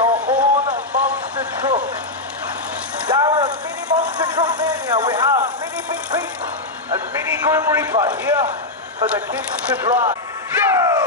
your own monster truck. Down at Mini Monster Truck Mania, we have Mini Big Pete and Mini Grim Reaper here for the kids to drive. Go!